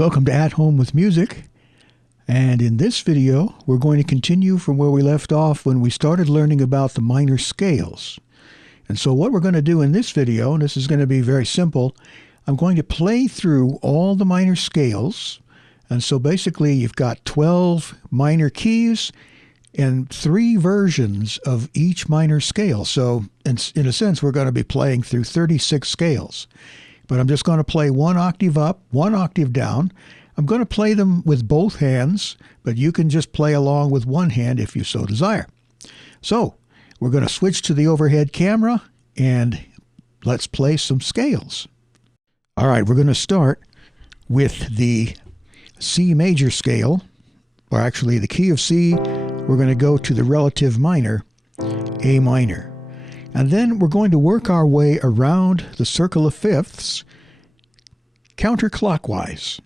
Welcome to At Home with Music, and in this video we're going to continue from where we left off when we started learning about the minor scales. And so what we're going to do in this video, and this is going to be very simple, I'm going to play through all the minor scales. And so basically you've got 12 minor keys and 3 versions of each minor scale. So in a sense we're going to be playing through 36 scales. But I'm just going to play 1 octave up, 1 octave down. I'm going to play them with both hands, but you can just play along with one hand if you so desire. So we're going to switch to the overhead camera and let's play some scales. All right, we're going to start with the C major scale, or actually the key of C. We're going to go to the relative minor, A minor. And then we're going to work our way around the circle of fifths counterclockwise.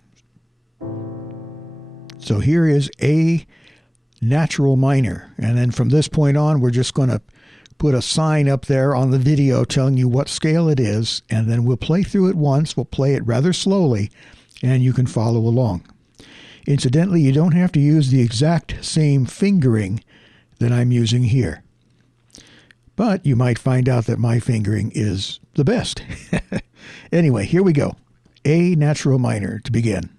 So here is A natural minor. And then from this point on, we're just going to put a sign up there on the video telling you what scale it is. And then we'll play through it once. We'll play it rather slowly, and you can follow along. Incidentally, you don't have to use the exact same fingering that I'm using here. But you might find out that my fingering is the best. Anyway, here we go. A natural minor to begin.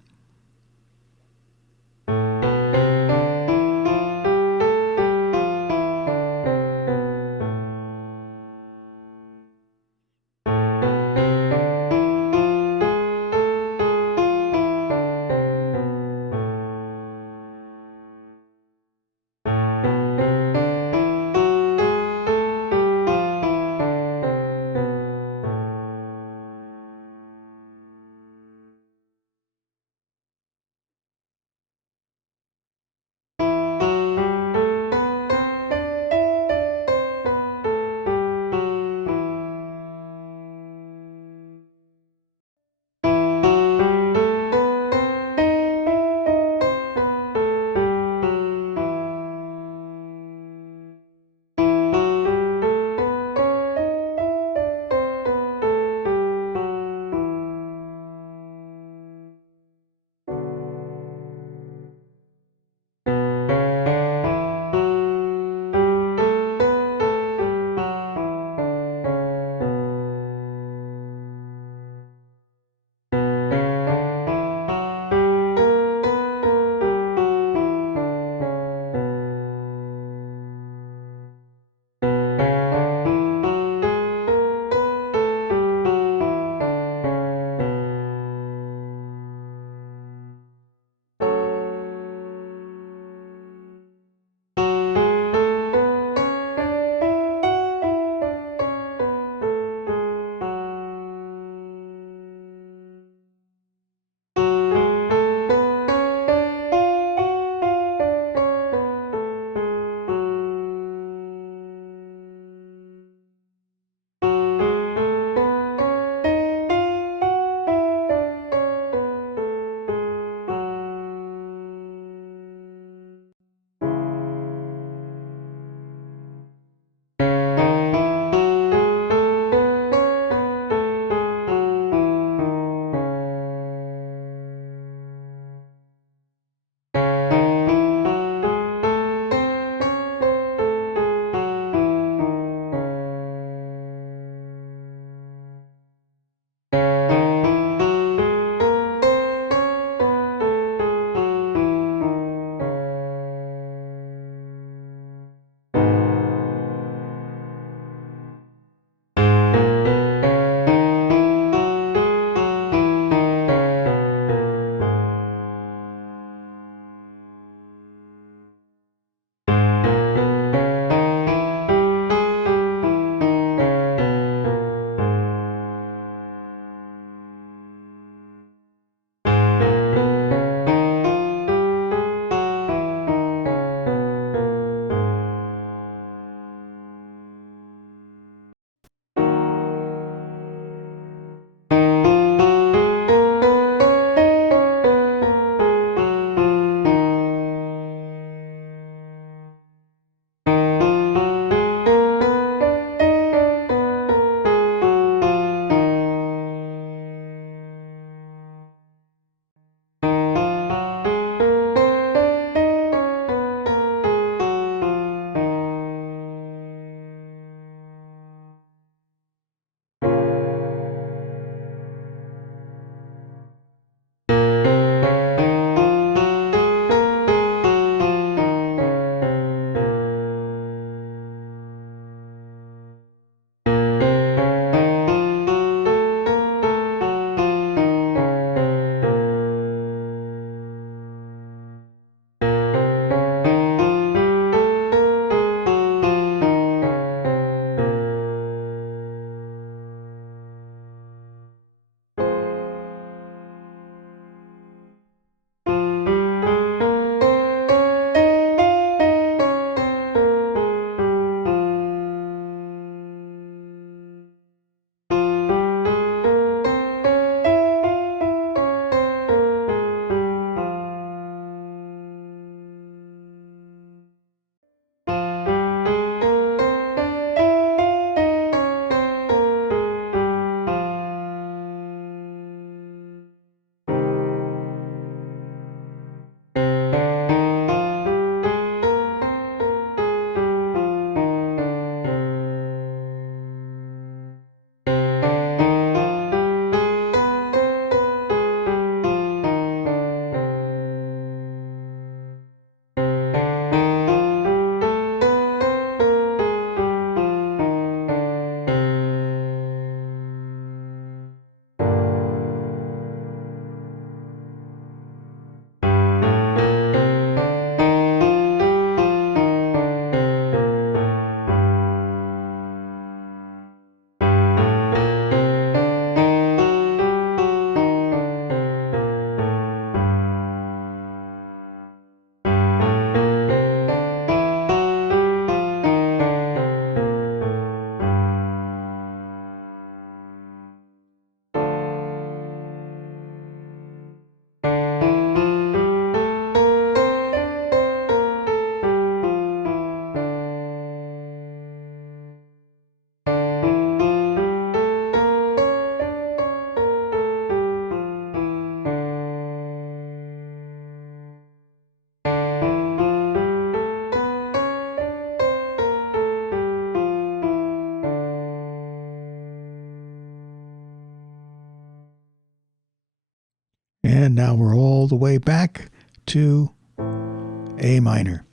And now we're all the way back to A minor.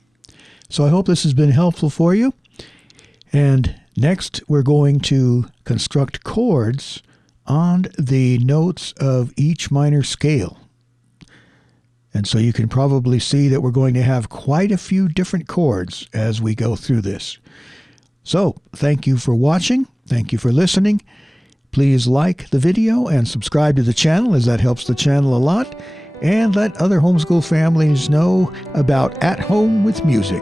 So I hope this has been helpful for you. And next we're going to construct chords on the notes of each minor scale. And so you can probably see that we're going to have quite a few different chords as we go through this. So thank you for watching. Thank you for listening. Please like the video and subscribe to the channel, as that helps the channel a lot. And let other homeschool families know about At Home with Music.